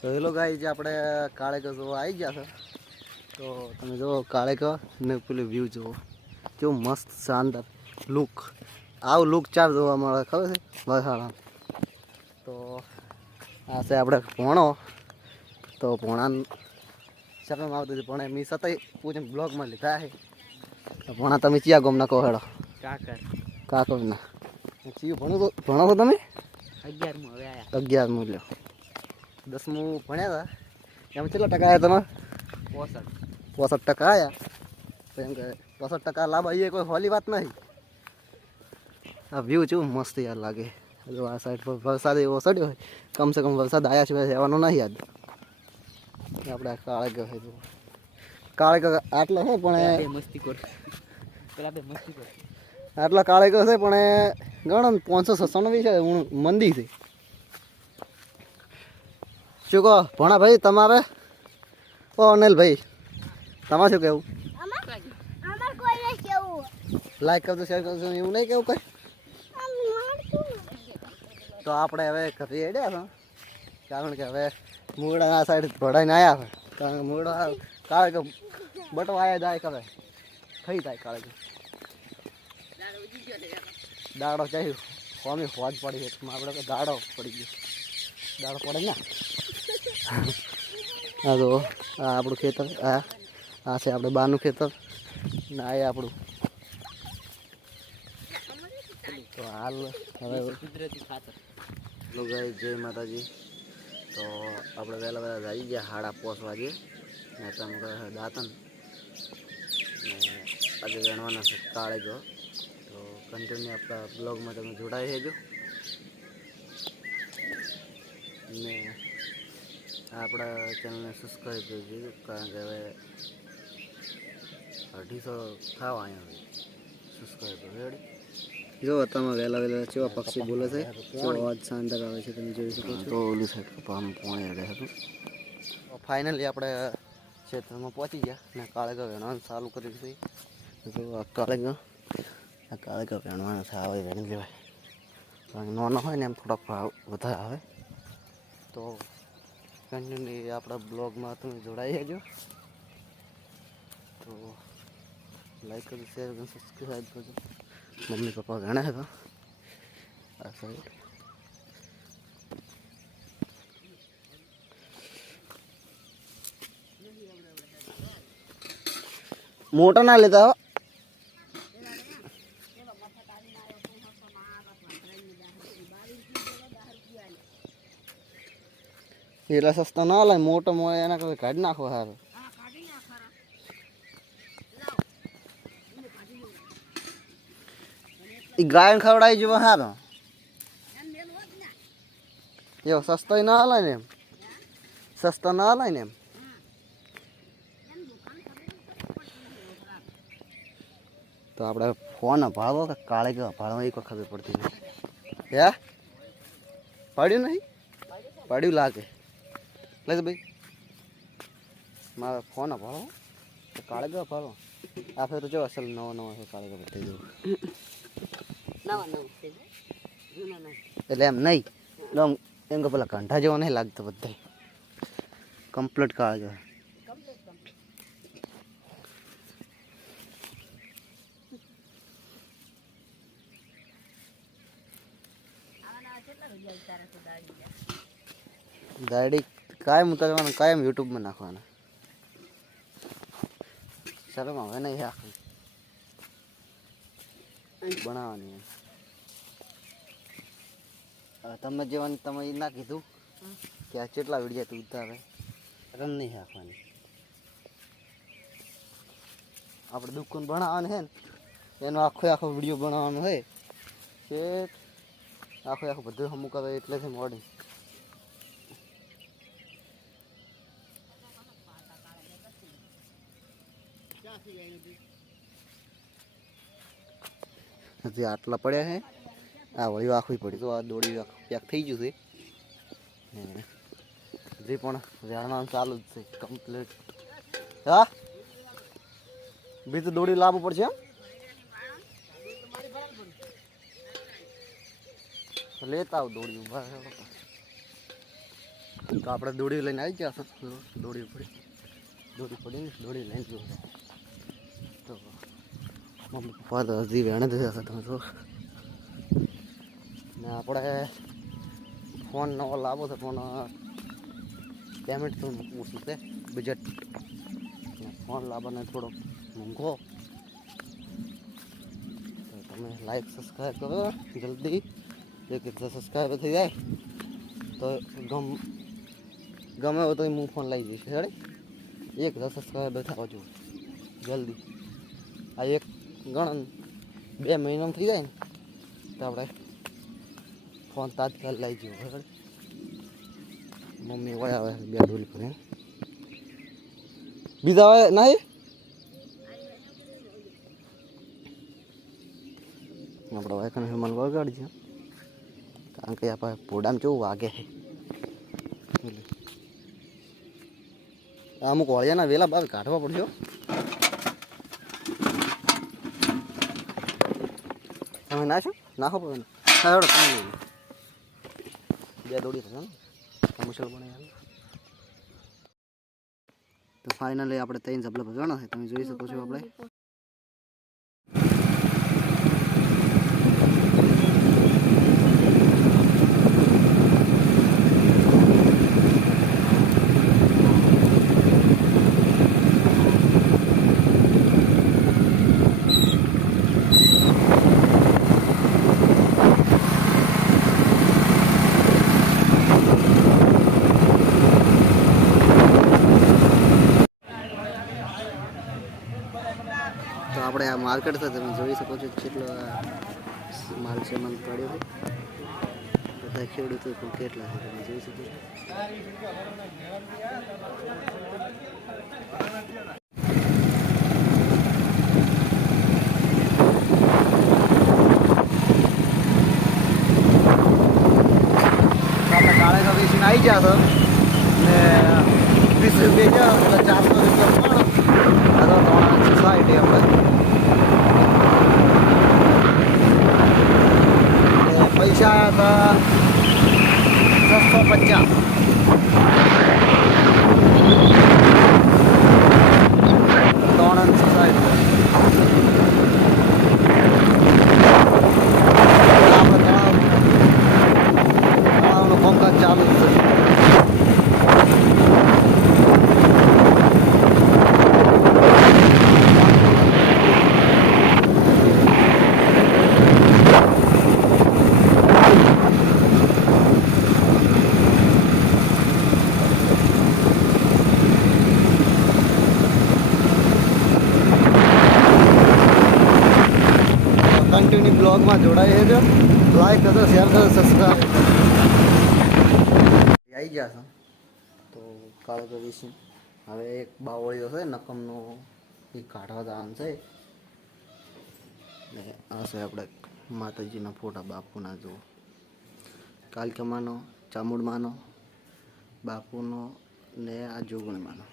તો hello guys આપણે કાળેકર જોવા આવી ગયા છે. તો તમે જો કાળેકર ને પેલું વ્યૂ જુઓ કેવું મસ્ત શાનદાર લુક. આવું લુક ચાર જોવા મળે ખબર છે વલસાડમાં. તો આ છે આપણે ભોણો. તો ભોણા શરમ આવતી હતી પણ એમની સતત પૂછે બ્લોગમાં લીધા છે. તો ભોણા તમે ચિયા ગોમના કહો હેડો કાકરના ચિયું ભણો છો તમે? 11મું હવે આયા. 11મું લ્યો. 10મું ભણ્યા હતા એમ કેટલા ટકા આવ્યા તમારે? 65% આવ્યા. તો એમ કે 65% લાભ આવીએ કોઈ હોલી વાત નહીં. આ વ્યૂ કેવું મસ્ત યાર લાગે. જો આ સાઈડ પર વરસાદ એવો ચડ્યો હોય કમસે કમ વરસાદ આવ્યા સિવાય રહેવાનો નહીં યાદ. આપણે કાળેકર છે કાળેકર આટલો છે પણ મસ્તી કર પેલા બે મસ્તી કર આટલા કાળેકર છે પણ ગણો 596 છે મંદી છે. શું કહો ભણા ભાઈ તમારે? ઓ અનિલભાઈ તમારે શું કહેવું? લાઈક કરજો શેર કરજો એવું નહીં કેવું કઈ? તો આપણે હવે ઘરે હેડ્યા છો કારણ કે હવે મૂળા આ સાઈડ ભરાઈને આવ્યા છે. કારણ કે મૂળા કાળેકર બટવાયા જાય કરે થઈ જાય કાળેકર દાડો ચાલ્યું કોમી હોજ પડી છે આપણે તો દાડો પડી ગયો દાડો પડે ને. હા તો આ આપણું ખેતર આ છે આપણે બાનું ખેતર ને આ આપણું. તો હાલ હવે કુદરતી ખાતર. ગાય જય માતાજી. તો આપણે વહેલા વહેલા આવી ગયા 5:30 વાગે ને તમે દાંતન ને આજે ગણવાના છે કાળેકર. તો કન્ટિન્યુ આપણા બ્લોગમાં તમે જોડાઈ રહેજો ને આપણા ચેનલને સબસ્ક્રાઈબ કરજો કારણ કે હવે 250 થવા અહીંયા સબસ્ક્રાઈબ રેડી. જો તમે વહેલા વહેલા કેવા પક્ષી બોલે છે કેવો અવાજ શાનદાર આવે છે તમે જોઈ શકો છો. તો ઓલી સાઈડ કપામાં પોણી રહે હતું. ફાઇનલી આપણે ક્ષેત્રમાં પહોંચી ગયા ને કાળેકર વેણવાનું ચાલુ કર્યું છે. જો આ કાળેકર વેણવાના છે આવે વેણી લેવાય કારણ કે નાનો હોય ને એમ થોડોક ભાવ વધારે આવે. તો કન્ટિન્યુ આપણા બ્લોગમાં તમે જોડાઈ રહેજો. તો લાઈક કરજો શેર કરજો સબસ્ક્રાઈબ કરજો. મમ્મી પપ્પા ઘણા હતા આ સાઈડ. મોટા ના લેતા એટલા સસ્તા ના લાય મોટો મોય એના કોઈ કાઢી નાખો સારું. એ ગાયન ખવડાવી જવા સારો એવો સસ્તો ના હલાય ને એમ સસ્તો ના હલાય ને એમ. તો આપણે ફોન અભાવો કે કાળેકર અભાળો એક ખબર પડતી નહીં. હે પડ્યું નહીં પડ્યું લાગે લે ભાઈ મારે ફોન અભાળો તો કાળેકર અભાળો. આ ફેર તો જો અસલ નવો છે કાળેકર બતાવી દઉં એટલે એમ નહીં એમ કે પેલા કંઠા જેવો નહીં લાગતો બધા કમ્પ્લીટ કાળેકર. દાડી કાયમ ઉતારવાનું કાયમ યુટ્યુબમાં નાખવાના શરમ હવે નહીં આખી બનાવવાની. તમે જેવાનું તમે એ ના કીધું કે આ કેટલા વિડીયા તું ઉતારે શરમ નહીં રાખવાની. આપણે દુકાન બનાવવાની છે ને એનો આખો વિડીયો બનાવવાનો હોય છે આખું બધું અમુક આવે એટલેથી મોડી. હજી આટલા પડ્યા છે આ વળી આખું પડી તો આ દોડી પેક થઈ ગયું છે હજી પણ વેણવાનું ચાલુ જ છે કમ્પ્લીટ. હા બીજું દોડી લાવવું પડશે એમ લેતા આવ દોડી ઉભા તો આપણે દોડી લઈને આવી ગયા છો. દોડી પડીને દોડી લઈને જોયું તો મમ્મી પપ્પા તો હજી વેણે થયા છે. તમે જો ને આપણે ફોન નવો લાવો છે પણ પેમેન્ટ તો ઓછું છે બજેટ. ફોન લાવવાને થોડો મોંઘો. તો તમે લાઈક સબસ્ક્રાઈબ કરો જલ્દી. એક સબસ્ક્રાઈબ થઈ જાય તો ગમે હોય તો હું ફોન લઈ જઈશ. હેડે 1,000 સબસ્ક્રાઈબર થવા જોઈએ જલ્દી. આ એક ગણ 2 મહિનામાં થઈ જાય ને તો આપણે ફોન તાત્કાલિક લઈ જઈએ. હેડે મમ્મી વયા આવે 2 ડોલી ભરીને. બીજા આવે નહીં આપણે વાયકાને હેમાન વગાડજો કારણ કે આપણે પોડામાં કેવું વાગે છે. અમુક વળિયાના વેલા બહાર કાઢવા પડશે. તમે નાખો પડે ને હેડો તમે લઈ 2 દોડી થશે ને મુસલ બને. તો ફાઇનલી આપણે 3 ઝબલા ભરવાના છે. તમે જોઈ શકો છો. આપણે આ માર્કેટ છે. તમે જોઈ શકો છો કેટલો માલ સામાન પડ્યો છે. બધા ખેડૂતો પણ કેટલા છે તમે જોઈ શકો છો. આપણે કાળેગા વેચીને આવી ગયા છો ને 20 રૂપિયા એટલે 400 રૂપિયા આ તો 360 આપણે પૈસા હતા 650. તળાવનું કામકાજ ચાલુ છે. કન્ટિન્યુ બ્લોગમાં જોડાઈ રહેજો. લાઈક કરો, શેર કરો, સબસ્ક્રાઈબ આવી ગયા છો. તો કાળો કરીશું હવે એક બાવળીઓ છે નકમનો એ કાઢવા જવાનું છે. ને આ છે આપણે માતાજીના ફોટા બાપુના જુઓ. કાલકમાનો, ચામુંડમાનો, બાપુનો ને આ જોગણીમાનો.